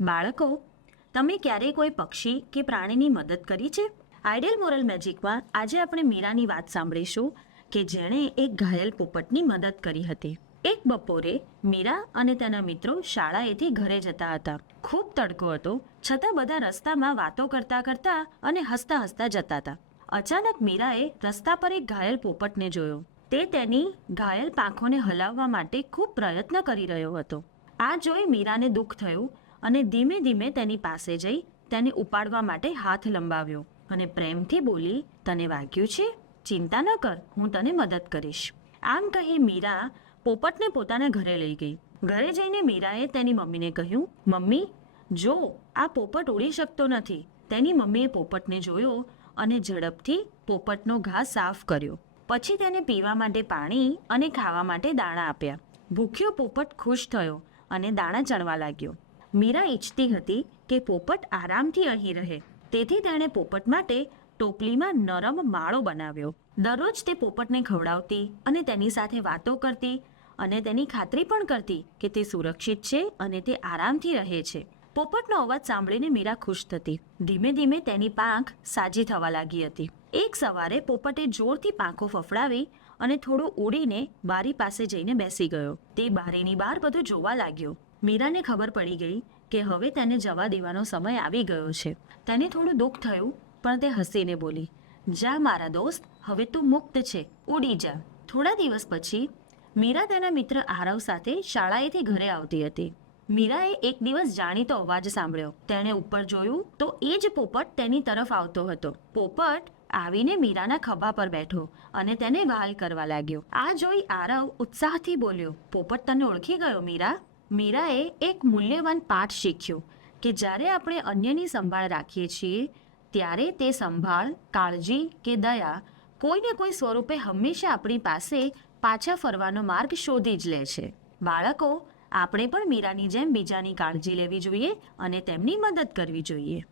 બાળકો, તમે ક્યારેય કોઈ પક્ષી કે પ્રાણીની મદદ કરી છે? આઈડિયલ મોરલ મેજિકમાં આજે આપણે મીરાની વાત સાંભળીશું કે જેણે એક ઘાયલ પોપટની મદદ કરી હતી. એક બપોરે મીરા અને તેના મિત્રો શાળાએથી ઘરે જતા હતા. ખૂબ તડકો હતો, છતાં બધા રસ્તામાં વાતો કરતા કરતા અને હસતા હસતા જતા હતા. અચાનક મીરાએ રસ્તા પર એક ઘાયલ પોપટને જોયો. તે તેની ઘાયલ પાંખોને હલાવવા માટે ખૂબ પ્રયત્ન કરી રહ્યો હતો. આ જોઈ મીરાને દુઃખ થયું અને ધીમે ધીમે તેની પાસે જઈ તેને ઉપાડવા માટે હાથ લંબાવ્યો અને પ્રેમથી બોલી, તને વાગ્યું છે? ચિંતા ન કર, હું તને મદદ કરીશ. આમ કહી મીરા પોપટને પોતાના ઘરે લઈ ગઈ. ઘરે જઈને મીરાએ તેની મમ્મીને કહ્યું, મમ્મી, જો આ પોપટ ઉડી શકતો નથી. તેની મમ્મીએ પોપટને જોયો અને ઝડપથી પોપટનો ઘા સાફ કર્યો. પછી તેને પીવા માટે પાણી અને ખાવા માટે દાણા આપ્યા. ભૂખ્યો પોપટ ખુશ થયો અને દાણા ચણવા લાગ્યો. મીરા ઈચ્છતી હતી કે પોપટ આરામથી અહીં રહે. તેથી તેણે પોપટ માટે ટોપલીમાં નરમ માળો બનાવ્યો. દરરોજ તે પોપટને ખવડાવતી અને તેની સાથે વાતો કરતી અને તેની ખાતરી પણ કરતી કે તે સુરક્ષિત છે અને તે આરામથી રહે છે. પોપટનો અવાજ સાંભળીને મીરા ખુશ થતી. ધીમે ધીમે તેની પાંખ સાજી થવા લાગી હતી. એક સવારે પોપટે જોરથી પાંખો ફફડાવી અને થોડું ઉડીને બારી પાસે જઈને બેસી ગયો. તે બારીની બહાર બધું જોવા લાગ્યો. મીરાને ખબર પડી ગઈ કે હવે તેને જવા દેવાનો સમય આવી ગયો છે. તેને થોડું દુઃખ થયું, પણ તે હસીને બોલી, જા મારા દોસ્ત, હવે તું મુક્ત છે, ઉડી જા. થોડા દિવસ પછી, મીરા તેના મિત્ર આરવ સાથે શાળાએથી ઘરે આવતી હતી. મીરાએ એક દિવસ જાણીતો અવાજ સાંભળ્યો. તેણે ઉપર જોયું તો એ જ પોપટ તેની તરફ આવતો હતો. પોપટ આવીને મીરાના ખભા પર બેઠો અને તેને વાલ કરવા લાગ્યો. આ જોઈ આરવ ઉત્સાહથી બોલ્યો, પોપટ તને ઓળખી ગયો, મીરા? મીરાએ એક મૂલ્યવાન પાઠ શીખ્યો કે જ્યારે આપણે અન્યની સંભાળ રાખીએ છીએ, ત્યારે તે સંભાળ, કાળજી કે દયા કોઈને કોઈ સ્વરૂપે હંમેશા આપણી પાસે પાછા ફરવાનો માર્ગ શોધી જ લે છે. બાળકો, આપણે પણ મીરાની જેમ બીજાની કાળજી લેવી જોઈએ અને તેમની મદદ કરવી જોઈએ.